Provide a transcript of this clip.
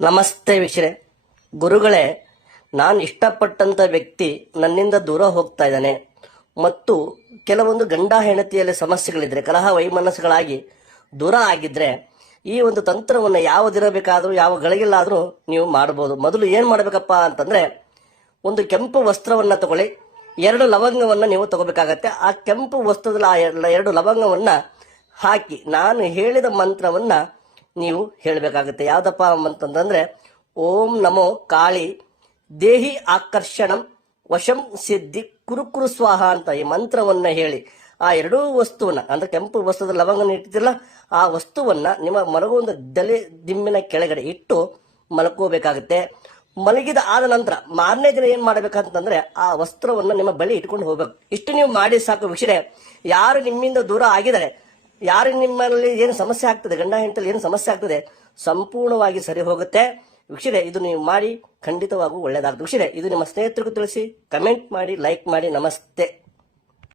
ನಮಸ್ತೆ ವಿಶ್ರೆ ಗುರುಗಳೇ, ನಾನು ಇಷ್ಟಪಟ್ಟಂತ ವ್ಯಕ್ತಿ ನನ್ನಿಂದ ದೂರ ಹೋಗ್ತಾ ಇದ್ದಾನೆ. ಮತ್ತು ಕೆಲವೊಂದು ಗಂಡ ಹೆಂಡತಿಯಲ್ಲಿ ಸಮಸ್ಯೆಗಳಿದ್ರೆ, ಕಲಹ ವೈಮನಸ್ಸುಗಳಾಗಿ ದೂರ ಆಗಿದ್ರೆ, ಈ ಒಂದು ತಂತ್ರವನ್ನು ಯಾವುದಿರಬೇಕಾದ್ರೂ, ಯಾವ ಗಳಿಗೆಲ್ಲಾದ್ರೂ ನೀವು ಮಾಡಬಹುದು ಮೊದಲು ಏನ್ ಮಾಡ್ಬೇಕಪ್ಪ ಅಂತಂದ್ರೆ, ಒಂದು ಕೆಂಪು ವಸ್ತ್ರವನ್ನ ತಗೊಳ್ಳಿ. ಎರಡು ಲವಂಗವನ್ನ ನೀವು ತಗೋಬೇಕಾಗತ್ತೆ. ಆ ಕೆಂಪು ವಸ್ತ್ರದಲ್ಲಿ ಆ ಎರಡು ಲವಂಗವನ್ನ ಹಾಕಿ, ನಾನು ಹೇಳಿದ ಮಂತ್ರವನ್ನ ನೀವು ಹೇಳಬೇಕಾಗುತ್ತೆ. ಯಾವ್ದಪ್ಪ ಅಂತಂದ್ರೆ, ಓಂ ನಮೋ ಕಾಳಿ ದೇಹಿ ಆಕರ್ಷಣಂ ವಶಂ ಸಿದ್ಧಿ ಕುರುಕುರು ಸ್ವಾಹ ಅಂತ ಈ ಮಂತ್ರವನ್ನ ಹೇಳಿ. ಆ ಎರಡೂ ವಸ್ತುವನ್ನ, ಅಂದ್ರೆ ಕೆಂಪು ವಸ್ತುದ ಲವಂಗನ ಇಟ್ಟಿದ್ದಿಲ್ಲ ಆ ವಸ್ತುವನ್ನ ನಿಮ್ಮ ಮಲಗುವ ದಲೆ ದಿಮ್ಮಿನ ಕೆಳಗಡೆ ಇಟ್ಟು ಮಲಕೋಬೇಕಾಗುತ್ತೆ ಮಲಗಿದ ಆದ ನಂತರ ಮಾರನೇ ದಿನ ಏನ್ ಮಾಡ್ಬೇಕಂತಂದ್ರೆ, ಆ ವಸ್ತ್ರವನ್ನ ನಿಮ್ಮ ಬಳಿ ಇಟ್ಕೊಂಡು ಹೋಗ್ಬೇಕು. ಇಷ್ಟು ನೀವು ಮಾಡಿ ಸಾಕು ವಿಷಯ ಯಾರು ನಿಮ್ಮಿಂದ ದೂರ ಆಗಿದ್ದಾರೆ ಯಾರು ನಿಮ್ಮಲ್ಲಿ ಏನು ಸಮಸ್ಯೆ ಆಗ್ತದೆ, ಗಂಡ ಹೆಂಡತಿಯಲ್ಲಿ ಏನು ಸಮಸ್ಯೆ ಆಗ್ತದೆ, ಸಂಪೂರ್ಣವಾಗಿ ಸರಿ ಹೋಗುತ್ತೆ. ವೀಕ್ಷಿದೆ ಇದು ನೀವು ಮಾಡಿ ಖಂಡಿತವಾಗೂ ಒಳ್ಳೆಯದಾಗುತ್ತೆ ವೀಕ್ಷಿದೆ ಇದು ನಿಮ್ಮ ಸ್ನೇಹಿತರಿಗೂ ತಿಳಿಸಿ, ಕಮೆಂಟ್ ಮಾಡಿ, ಲೈಕ್ ಮಾಡಿ, ನಮಸ್ತೆ.